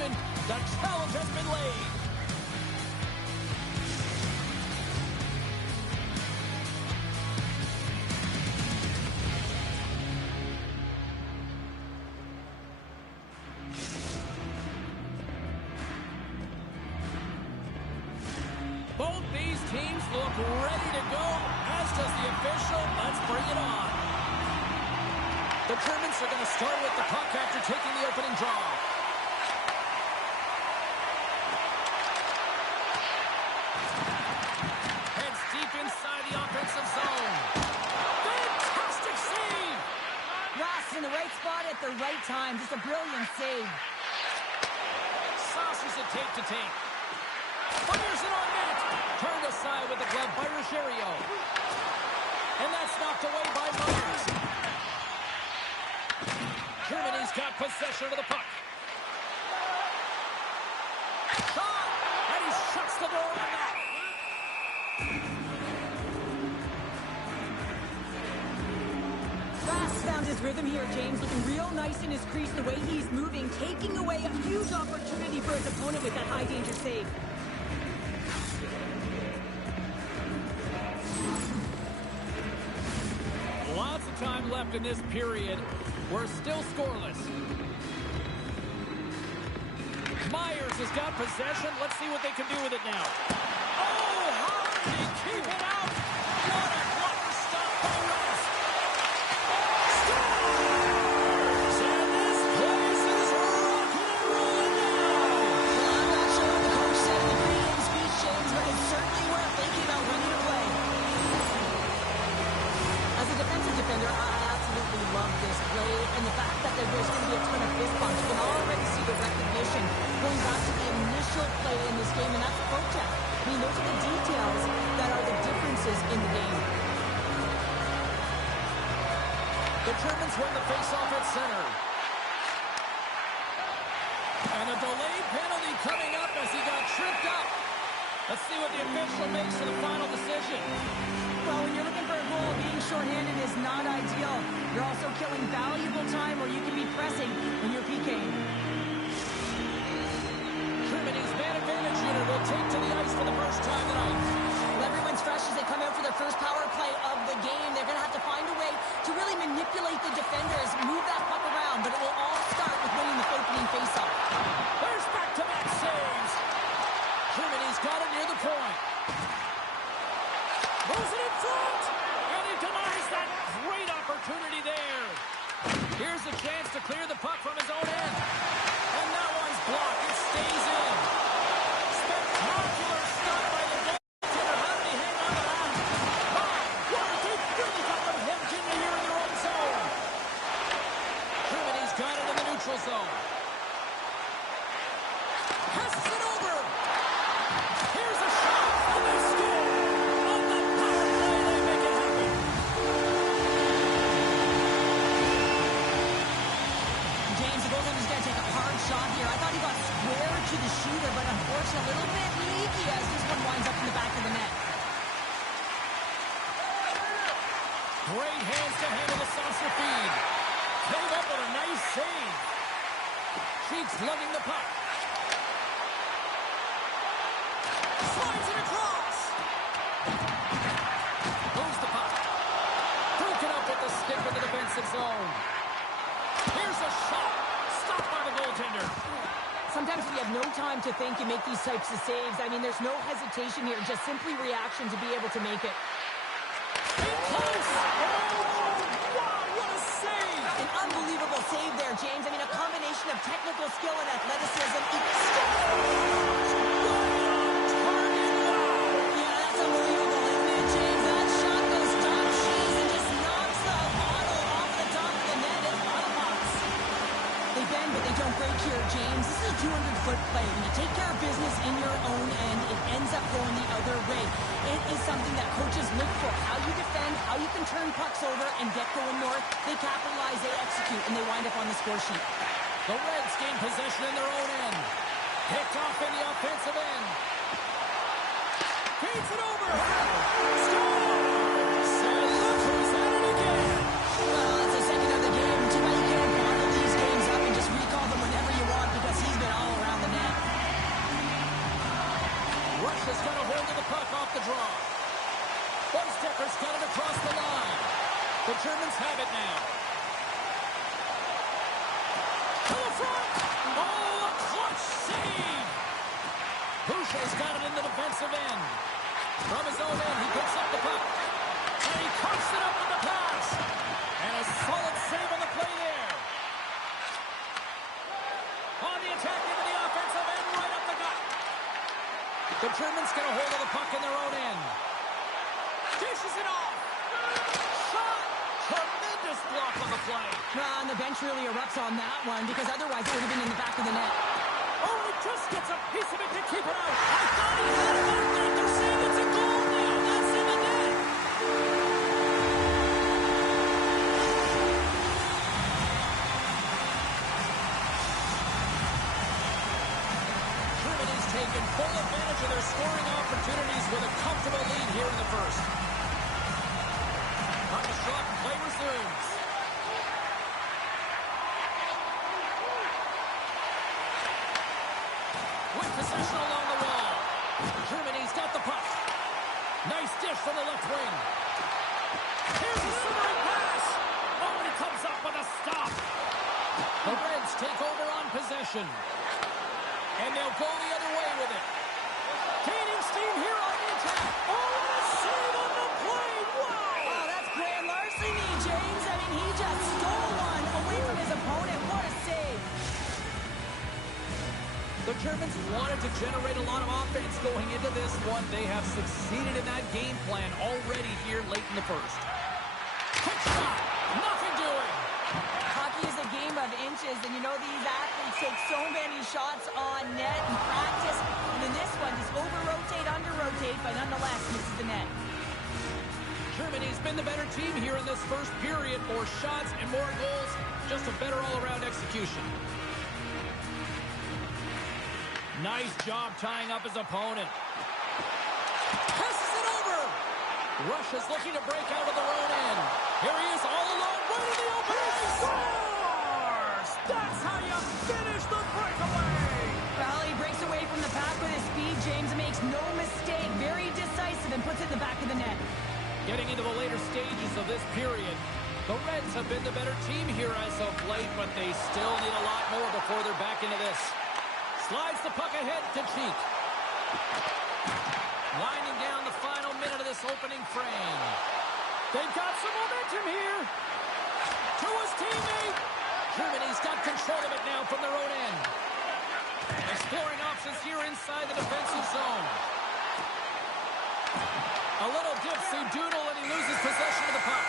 possession. The challenge has been laid. Both these teams look ready to go, as does the official. Let's bring it on. The Germans are going to start with the puck after taking the opening draw. Heads deep inside the offensive zone. Fantastic save! Ross in the right spot at the right time. Just a brilliant save. Saucers it tape to tape. Fires it on net. Turned aside with the glove by Ruggiero. And that's knocked away by Myers. Germany's got possession of the puck. Shot! And he shuts the door on that. Fast found his rhythm here, James. Looking real nice in his crease, the way he's moving, taking away a huge opportunity for his opponent with that high-danger save. Lots of time left in this period. We're still scoreless. Myers has got possession. Let's see what they can do with it now. Oh, how did he keep it out? What a clever stop by West. Scores! And this place is rocking and rolling now. Well, I'm not sure what the coach said in the pregame speech, James, but it's certainly worth thinking about ready to play. As a defensive defender, I absolutely love this play, and the fact that there's going to be a ton of fist bumps. You can already see the recognition going back to the initial play in this game, and that's the protect. I mean, those are the details that are the differences in the game. The Germans win the faceoff at center. And a delayed penalty coming up as he got tripped up. Let's see what the official makes of the final decision. Well, when you're looking for a goal, being shorthanded is not ideal. You're also killing valuable time where you can be pressing when you're PKing. Germany's man advantage unit will take to the ice for the first time tonight. Well, everyone's fresh as they come out for their first power play of the game. They're going to have to find a way to really manipulate the defenders, move that puck around, but it will all start with winning the opening faceoff. There's back-to-back saves. Germany's got it near the point. Moves it in front, and he denies that great opportunity there. Here's a chance to clear the puck from his own end. And that one's blocked. It stays in. Spectacular stop by the goaltender. How did he hang on to that? My God, they really got them hemmed in here in their own zone. Germany's got it in the neutral zone. Passes it over. Here's a shot, and they score. On the power play, they make it happen. James, the goaltender's going to take a hard shot here. I thought he got square to the shooter, but unfortunately a little bit leaky as this one winds up in the back of the net. Great hands to handle the saucer feed. Came up with a nice save. Cheeks lugging the puck. Slides it across. Moves the puck. Broken up with the stick in the defensive zone. Here's a shot. Stopped by the goaltender. Sometimes when you have no time to think, you make these types of saves. I mean, there's no hesitation here, just simply reaction to be able to make it. In close. Oh, wow, what a save. An unbelievable save there, James. I mean, a combination of technical skill and athleticism. Yeah, that's unbelievable, isn't it, James? That shot goes top cheese and just knocks the bottle off the top of the net. It's bottle box. They bend, but they don't break here, James. This is a 200-foot play. When you take care of business in your own end, it ends up going the other way. It is something that coaches look for. How you defend, how you can turn pucks over and get going north. They capitalize, they execute, and they wind up on the score sheet. The Reds gain possession in their own end. Picked off in the offensive end. Feeds it over. Scores! And look who's at it again. Well, that's the second of the game. Too bad you can't bottle these games up and just recall them whenever you want because he's been all around puck off the draw. Boystekker's got it across the line. The Germans have it now. To the front. Oh, a clutch save. Boucher's got it in the defensive end. From his own end, he picks up the puck. And he cuts it up with the pass. And a solid save on the play there. On the attack into the offensive end, right up the gut. The Germans get a hold of the puck in their own end. Dishes it off. Shot. Tremendous block on the play. And the bench really erupts on that one because otherwise it would have been in the back of the net. Oh, he just gets a piece of it to keep it out. I thought he had it out there. They're saying it's a goal now. That's in the net. Germany's taken full advantage of their scoring opportunities with a comfortable lead here in the first. On the shot, play resumes. With possession along the wall. Germany's got the puck. Nice dish from the left wing. Here's a simmering pass. Oh, and he comes up with a stop. The Reds take over on possession. And they'll go the other way with it. Gaining steam here on the attack. Oh, and a save on the play. Wow. Oh, that's grand larceny, James. I mean, he just stole one away from his opponent. What a save. The Germans wanted to generate a lot of offense going into this one. They have succeeded in that game plan already here late in the first. Quick shot. Nothing doing. Hockey is a game of inches, and you know these athletes take so many shots on net in practice. And in this one, just over-rotate, under-rotate, but nonetheless misses the net. Germany's been the better team here in this first period. More shots and more goals. Just a better all-around execution. Nice job tying up his opponent. Passes it over. Russia's looking to break out of their own end. Here he is all alone, right in the opening. He scores! That's how you finish the breakaway. Well, he breaks away from the pack with his speed. James makes no mistake. Very decisive and puts it in the back of the net. Getting into the later stages of this period, the Reds have been the better team here as of late, but they still need a lot more before they're back into this. Slides the puck ahead to Cheek. Winding down the final minute of this opening frame. They've got some momentum here. To his teammate. Germany's got control of it now from their own end. Exploring options here inside the defensive zone. A little dipsy doodle and he loses possession of the puck.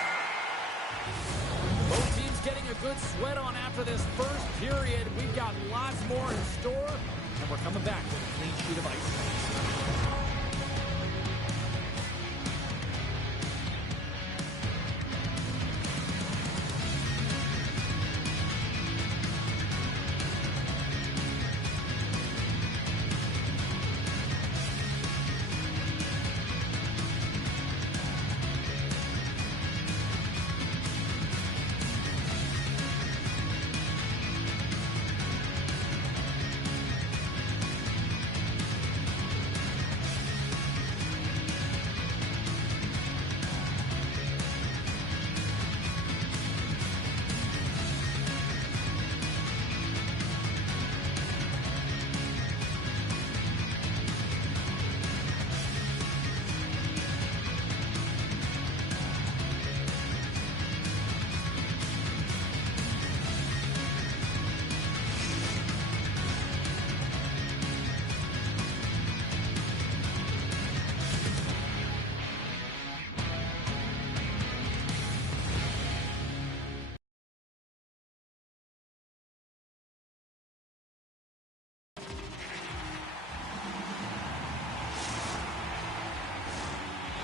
Both teams getting a good sweat on after this first period. We've got lots more in store, and we're coming back with a clean sheet of ice.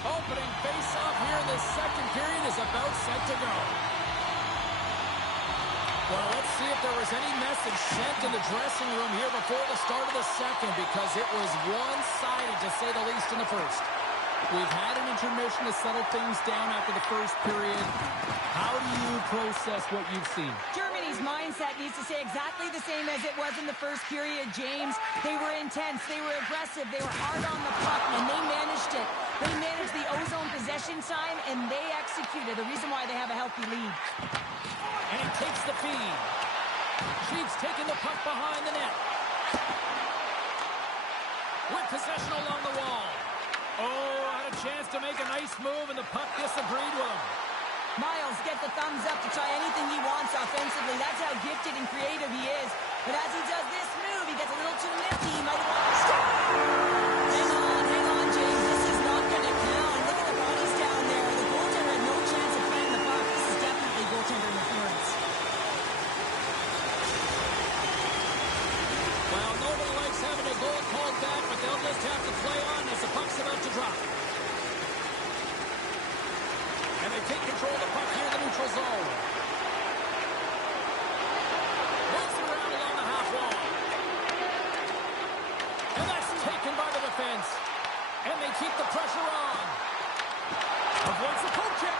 Opening face-off here in the second period is about set to go. Well, let's see if there was any message sent in the dressing room here before the start of the second, because it was one-sided, to say the least, in the first. We've had an intermission to settle things down after the first period. How do you process what you've seen? Germany Germany's mindset needs to stay exactly the same as it was in the first period, James. They were intense, they were aggressive, they were hard on the puck, and they managed it. They managed the ozone possession time, and they executed. The reason why they have a healthy lead. And he takes the feed. Sheep's taking the puck behind the net. With possession along the wall. Oh, had a chance to make a nice move, and the puck disagreed with him. Miles gets the thumbs up to try anything he wants offensively. That's how gifted and creative he is. But as he does this move, he gets a little too nifty. He might want to stop. Hang on, James. This is not going to count. Look at the bodies down there. The goaltender had no chance of playing the puck. This is definitely goaltender interference. Well, nobody likes having a goal called back, but they'll just have to play on as the puck's about to drop. And they take control of the puck here in the neutral zone. Moves it around along the half wall. And that's taken by the defense. And they keep the pressure on. Avoids the poke check.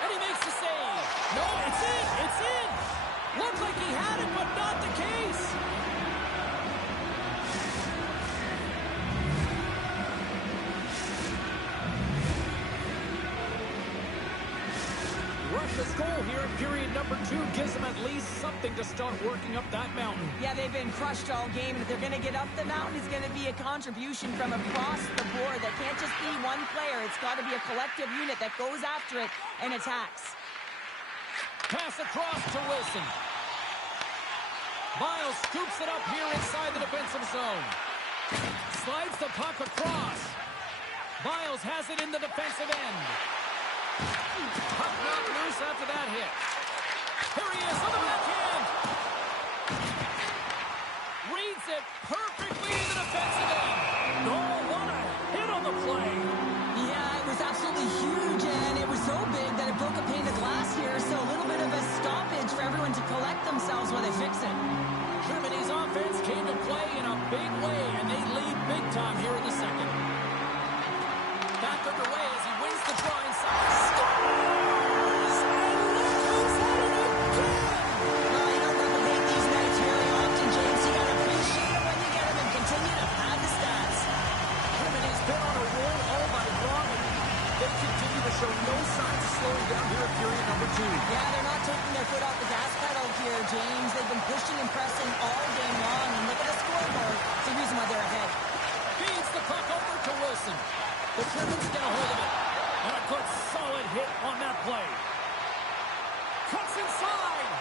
And he makes the save. No, it's in. It's in. Looked like he had it, but not the case. Russia's goal here in period number 2 gives them at least something to start working up that mountain. Yeah, they've been crushed all game, and if they're going to get up the mountain, it's going to be a contribution from across the board. That can't just be one player. It's got to be a collective unit that goes after it and attacks. Pass across to Wilson. Miles scoops it up here inside the defensive zone. Slides the puck across. Miles has it in the defensive end. Puck knocked loose after that hit. Here he is on the backhand. Reads it perfectly in the defensive end. Oh, what a hit on the play. Yeah, it was absolutely huge, and it was so big that it broke a pane of glass here, so a little bit of a stoppage for everyone to collect themselves while they fix it. Germany's offense came to play in a big way, and they lead big time here in the second. Back underway as he wins the draw inside. Scores! And look who's at it again! Well, you don't replicate these nights very often, James. You got to appreciate them when you get them and continue to pad the stats. Germany's been on a roll all night long, and they continue to show no signs of slowing down here in period number 2. Yeah, they're not taking their foot off the gas pedal here, James. They've been pushing and pressing all game long, and look at the scoreboard. It's the reason why they're ahead. Feeds the puck over to Wilson. The Germans get a hold of it. And a good solid hit on that play. Cuts inside.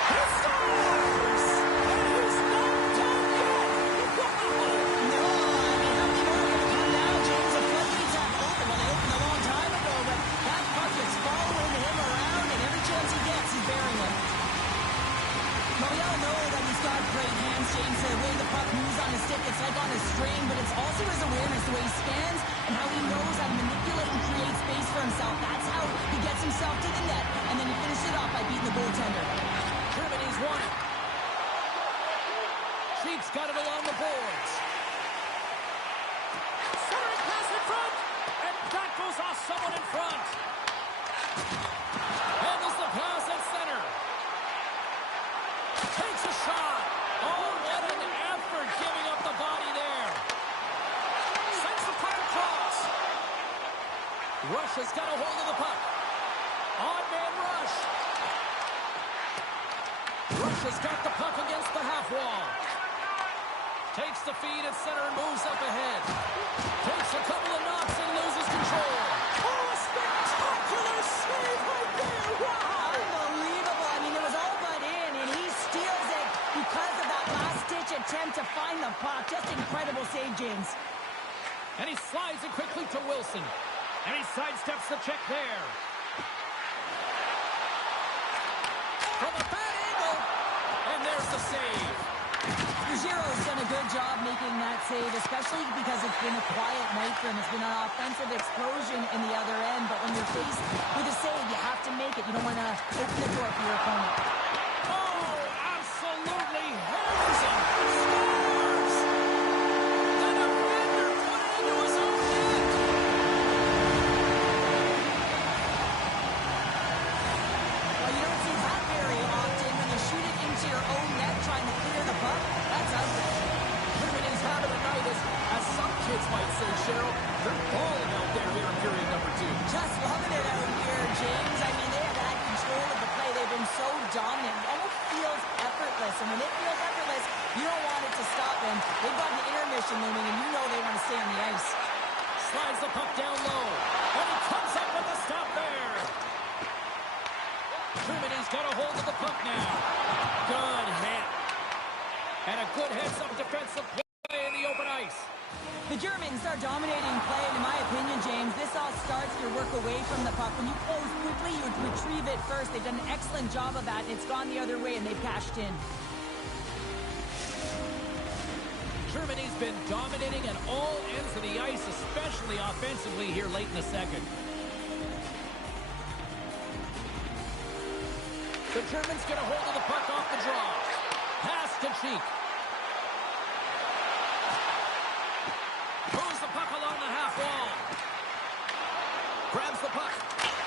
He scores! And he's not done yet! Wow! No, I mean, how many more are going to come now, James? The floodgates have opened. Well, they opened a long time ago, but that puck is following him around, and every chance he gets, he's bearing it. Well, we all know that he's got great hands, James. The way the puck moves on his stick, it's like on a string, but it's also his awareness, the way he scans, and how he knows how to manipulate and create space for himself. That's how he gets himself to the net, and then he finishes it off by beating the goaltender. Germany's won it. Sheep's got it along the boards. Centering pass in front, and that goes off someone in front. Handles the pass at center. Takes a shot. Oh, what an effort giving up the body there. Sends the puck across. Russia's got a hold of the puck. Odd man rush. Russia's got the puck against the half wall. Takes the feed at center and moves up ahead. Takes a couple of knocks and loses control. Oh, a spectacular save right there. Wow. Unbelievable. I mean, it was all but in, and he steals it because of that last-ditch attempt to find the puck. Just incredible save, James. And he slides it quickly to Wilson. And he sidesteps the check there. From a bad angle. And there's the save. Ruggiero's done a good job making that save, especially because it's been a quiet night for him. It's been an offensive explosion in the other end, but when you're faced with a save, you have to make it. You don't want to open the door for your opponent. Oh, absolutely Harrison scores! The defender put it into his own net! Well, you don't see that very often when you just loving it out here, James. I mean, they have had control of the play. They've been so dominant. It almost feels effortless. And when it feels effortless, you don't want it to stop. And they've got an intermission looming, and you know they want to stay on the ice. Slides the puck down low. And he comes up with a stop there. Germany's got a hold of the puck now. Good hit. And a good heads-up defensive play in the open ice. The Germans are dominating play, and in my opinion, James, this all starts your work away from the puck. When you close quickly, you retrieve it first. They've done an excellent job of that, and it's gone the other way, and they've cashed in. Germany's been dominating at all ends of the ice, especially offensively here late in the second. The Germans get a hold of the puck off the draw. Pass to Cheek. Moves the puck along the half wall. Grabs the puck.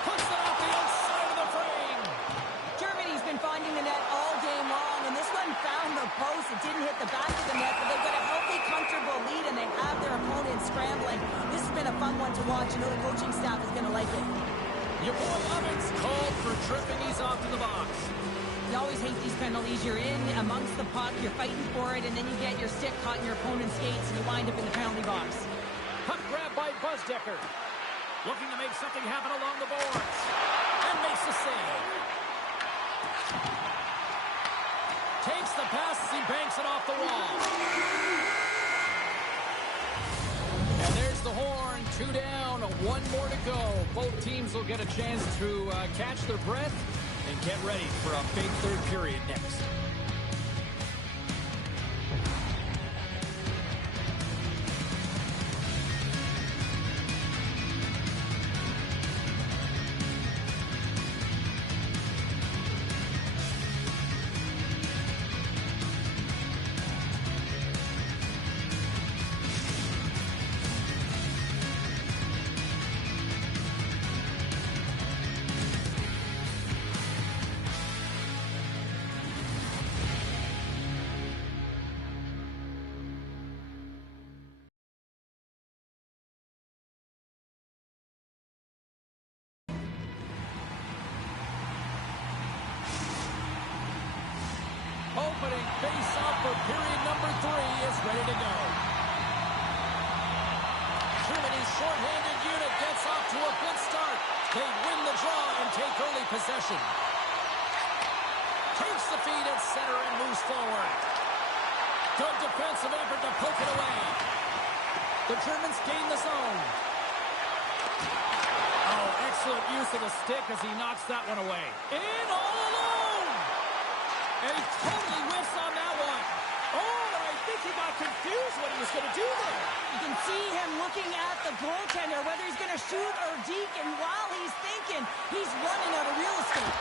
Puts it off the outside of the frame. Germany's been finding the net all game long, and this one found the post. It didn't hit the back of the net, but they've got a healthy, comfortable lead, and they have their opponent scrambling. This has been a fun one to watch. You know the coaching staff is going to like it. Your boy Ovens called for tripping. He's off to the box. You always hate these penalties. You're in amongst the puck, you're fighting for it, and then you get your stick caught in your opponent's skates, and you wind up in the penalty box. Puck grab by Buzzdecker. Looking to make something happen along the boards. And makes the save. Takes the pass as he banks it off the wall. And there's the horn. 2 down, 1 more to go. Both teams will get a chance to catch their breath and get ready for a big third period next. Opening face-off for period number 3 is ready to go. Germany's shorthanded unit gets off to a good start. They win the draw and take early possession. Takes the feed at center and moves forward. Good defensive effort to poke it away. The Germans gain the zone. Oh, excellent use of the stick as he knocks that one away. In all alone! And he totally whiffs on that one. Oh, and I think he got confused what he was going to do there. You can see him looking at the goaltender, whether he's going to shoot or deke, and while he's thinking, he's running out of real estate.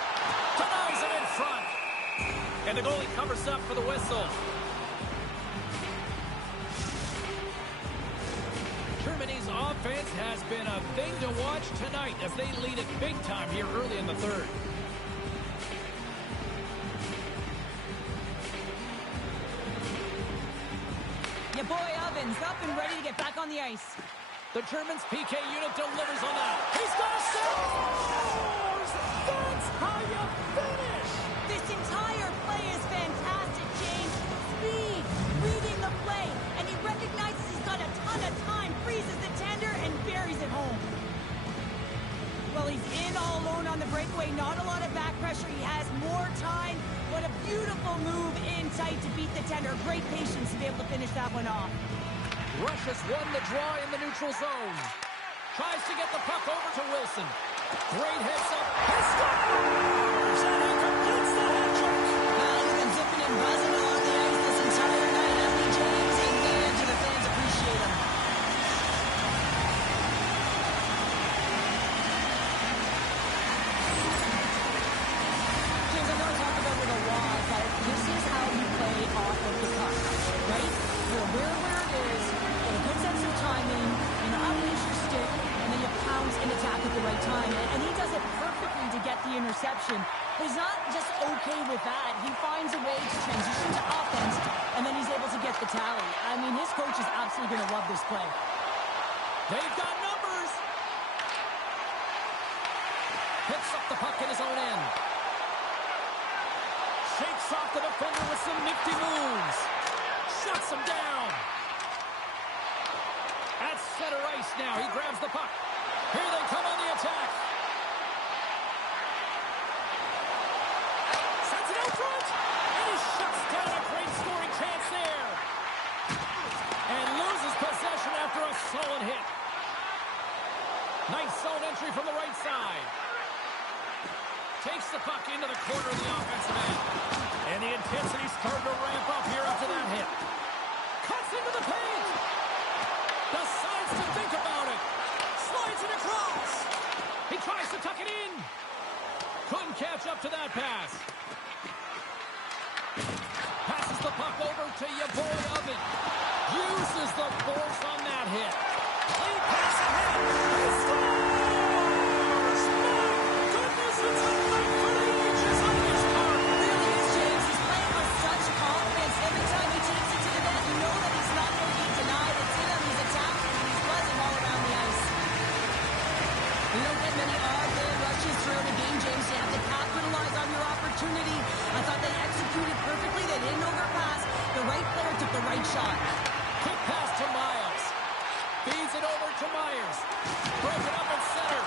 Denies it in front. And the goalie covers up for the whistle. Germany's offense has been a thing to watch tonight as they lead it big time here early in the third. Your boy Ovens up and ready to get back on the ice. The Germans' PK unit delivers on that. He's got a save! That's how you finish! This entire play is fantastic, James. Speed, reading the play, and he recognizes he's got a ton of time, freezes the tender, and buries it home. Well, he's in all alone on the breakaway. Not a lot of back pressure. He has more time. What a beautiful move in tight to beat the tender. Great patience to be able to finish that one off. Russia's won the draw in the neutral zone. Tries to get the puck over to Wilson. Great heads up. He scores! And he completes the hat trick. Well, he's been zipping and buzzing along the ice this entire night, hasn't he, James? Amen to the fans appreciate him. James, I know I talk about with a lot, but this is how you play off of the puck, right? You're aware where it is, get a good sense of timing, you know, unleash your stick, and then you pounce and attack at the right time. And he does it perfectly to get the interception. But he's not just okay with that. He finds a way to transition to offense, and then he's able to get the tally. I mean, his coach is absolutely going to love this play. They've got numbers. Picks up the puck in his own end. Shakes off the defender with some nifty moves. Shuts him down. At center ice now. He grabs the puck. Here they come on the attack. Sends it out front. And he shuts down a great scoring chance there. And loses possession after a solid hit. Nice zone entry from the right side. Takes the puck into the corner of the offensive end. And the intensity's starting to ramp up here after that hit. Cuts into the paint. Decides to think about it. Slides it across. He tries to tuck it in. Couldn't catch up to that pass. Passes the puck over to your boy Oven. Uses the force on that hit. He pass ahead. He scores! My goodness, it's a night for the ages on his part. It really is, James. He's playing with such confidence. Every time he takes it to the net, you know that he's not going to be denied. It's in him. He's attacking, and he's buzzing all around the ice. You don't get many odd man rushes throughout a game, James. You have to capitalize on your opportunity. I thought they executed perfectly. They didn't overpass. The right player took the right shot. Quick pass to Miles. Feeds it over to Myers. Broken up at center.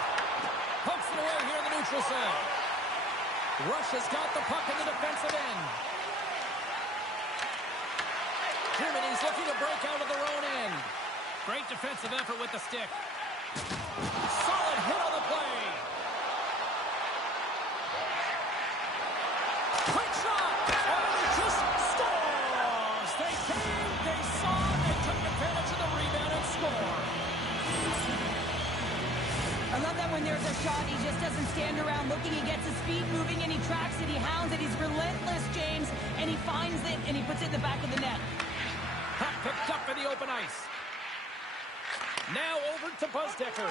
Pokes it away here in the neutral zone. Russia's got the puck in the defensive end. Germany's looking to break out of their own end. Great defensive effort with the stick. Solid hit on the play. Quick shot. And he just scores. They came, they saw, they took advantage of the rebound and score. I love that when there's a shot, he just doesn't stand around looking. He gets his feet moving, and he tracks it, he hounds it. He's relentless, James, and he finds it, and he puts it in the back of the net. Puck picked up in the open ice. Now over to Buzdecker.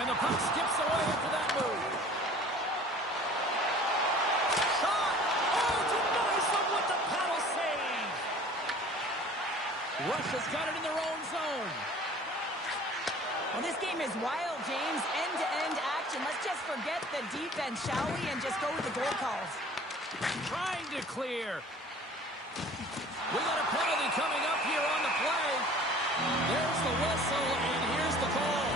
And the puck skips away after that move. Shot! Oh, denies them with the paddle save. Russia's got it in their own zone. Well, this game is wild, James. End-to-end action. Let's just forget the defense, shall we, and just go with the goal calls. Trying to clear. We got a penalty coming up here on the play. There's the whistle, and here's the call.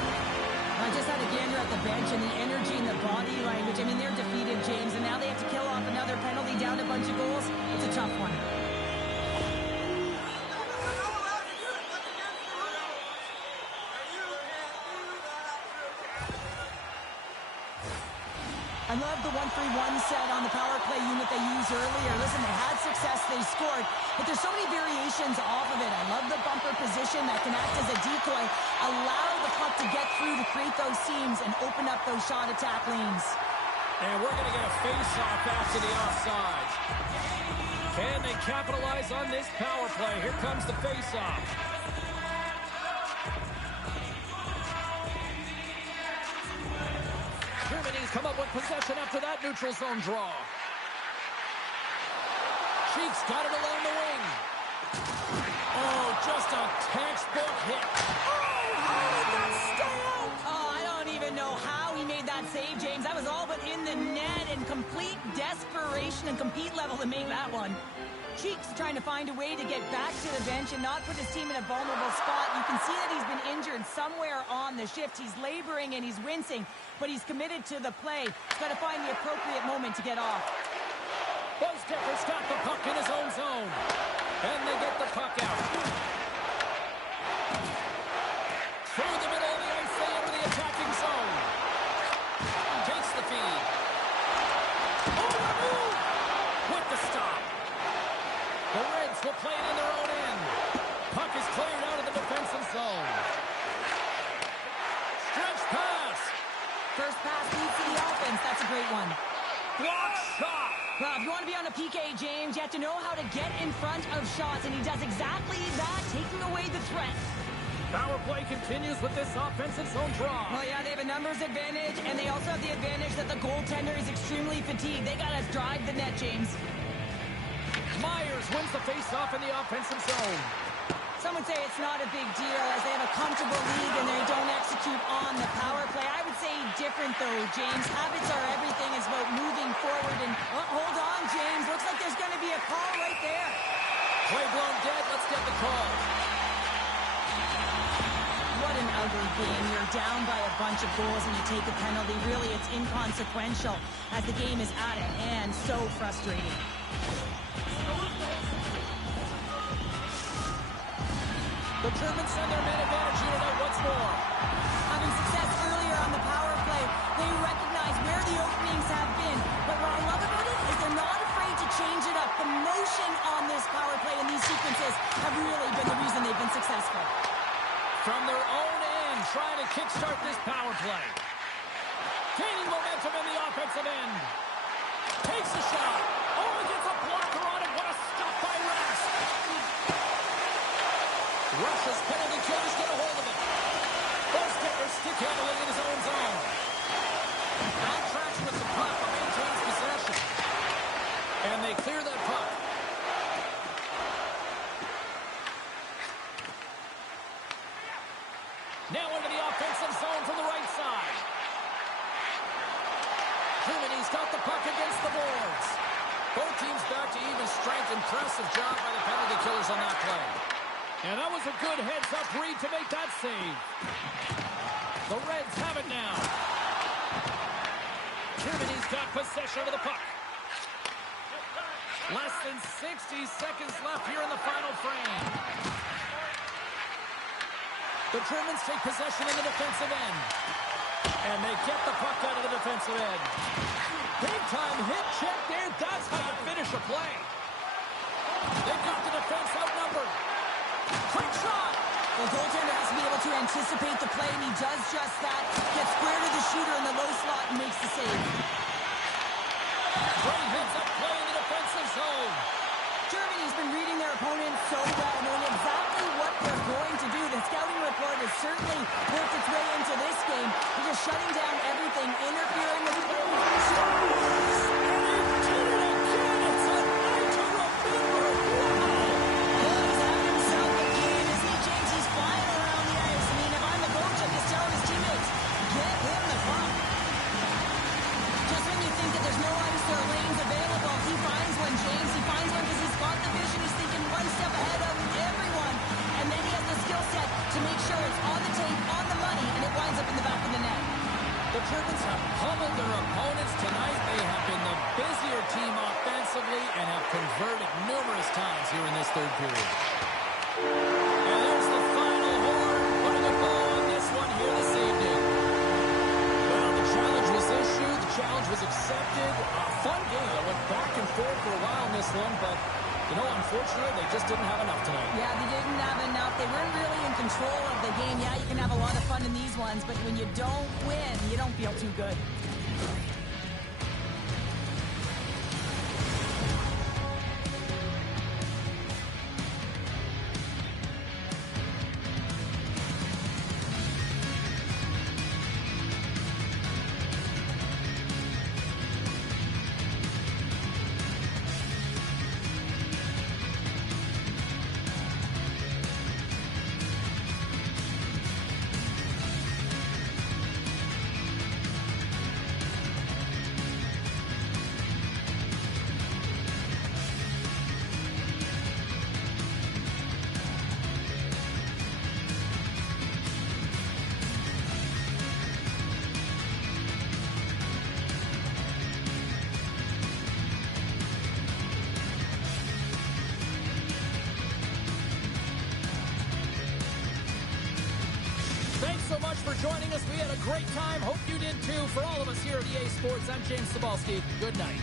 I just had a gander at the bench, and the energy and the body language. I mean, they're defeated, James, and now they have to kill off another penalty, down a bunch of goals. It's a tough one. I love the 1-3-1 set on the power play unit they used earlier. Listen, they had success, they scored, but there's so many variations off of it. I love the bumper position that can act as a decoy, allow the puck to get through to create those seams and open up those shot attack lanes. And we're going to get a face-off after the offsides. Can they capitalize on this power play? Here comes the face-off. Germany's come up with possession after that neutral zone draw. Cheeks got it along the wing. Oh, just a textbook hit. Oh, how did that stay out? Oh, I don't even know how he made that save, James. That was all but in the net, and complete desperation and compete level to make that one. Cheeks trying to find a way to get back to the bench and not put his team in a vulnerable spot. You can see that he's been injured somewhere on the shift. He's laboring and he's wincing, but he's committed to the play. He's got to find the appropriate moment to get off. Buzdecker's got the puck in his own zone. And they get the puck out. Through the middle of the ice, they enter the attacking zone. Takes the feed. Oh, the move! With the stop. The Reds will play it in their own end. Puck is cleared out of the defensive zone. Stretch pass. First pass leads to the offense. That's a great one. Block shot. Well, if you want to be on a PK, James, you have to know how to get in front of shots, and he does exactly that, taking away the threat. Power play continues with this offensive zone draw. Well, yeah, they have a numbers advantage, and they also have the advantage that the goaltender is extremely fatigued. They got to drive the net, James. Myers wins the face-off in the offensive zone. Some would say it's not a big deal as they have a comfortable lead and they don't execute on the power play. I would say different, though, James. Habits are everything. It's about moving forward. And hold on, James. Looks like there's going to be a call right there. Play blown dead. Let's get the call. What an ugly game. You're down by a bunch of goals and you take a penalty. Really, it's inconsequential as the game is at an end. So frustrating. The Germans send their man advantage unit out once more. Having success earlier on the power play, they recognize where the openings have been. But what I love about it is they're not afraid to change it up. The motion on this power play and these sequences have really been the reason they've been successful. From their own end, trying to kickstart this power play. Gaining momentum in the offensive end. Takes a shot. Oh, he gets a blocker on it. What a stop by Rask. Russia's penalty killers get a hold of it. Goalkeeper stick handling in his own zone. Backtracks with the puck but maintains possession. And they clear that puck. Now into the offensive zone from the right side. Germany's got the puck against the boards. Both teams back to even strength. Impressive job by the penalty killers on that play. And that was a good heads-up read to make that save. The Reds have it now. Germany's got possession of the puck. Less than 60 seconds left here in the final frame. The Germans take possession in the defensive end. And they get the puck out of the defensive end. Big-time hit check there. That's how you finish a play. They've got the defense outnumbered. Quick shot! The goaltender has to be able to anticipate the play, and he does just that. Gets square to the shooter in the low slot and makes the save. Great heads-up play in the defensive zone. Germany's been reading their opponent so well, knowing exactly what they're going to do. The scouting report has certainly worked its way into this game. They're just shutting down everything, interfering with plays. The Germans have pummeled their opponents tonight. They have been the busier team offensively and have converted numerous times here in this third period. And there's the final horn, putting a bow on this one here this evening. Well, the challenge was issued. The challenge was accepted. A fun game. It went back and forth for a while in this one, but you know, unfortunately, they just didn't have enough tonight. Yeah, they didn't have enough. They weren't really in control of the game. Yeah, you can have a lot of fun in these ones, but when you don't win, you don't feel too good. Thanks so much for joining us. We had a great time. Hope you did too. For all of us here at EA Sports, I'm James Cebulski. Good night.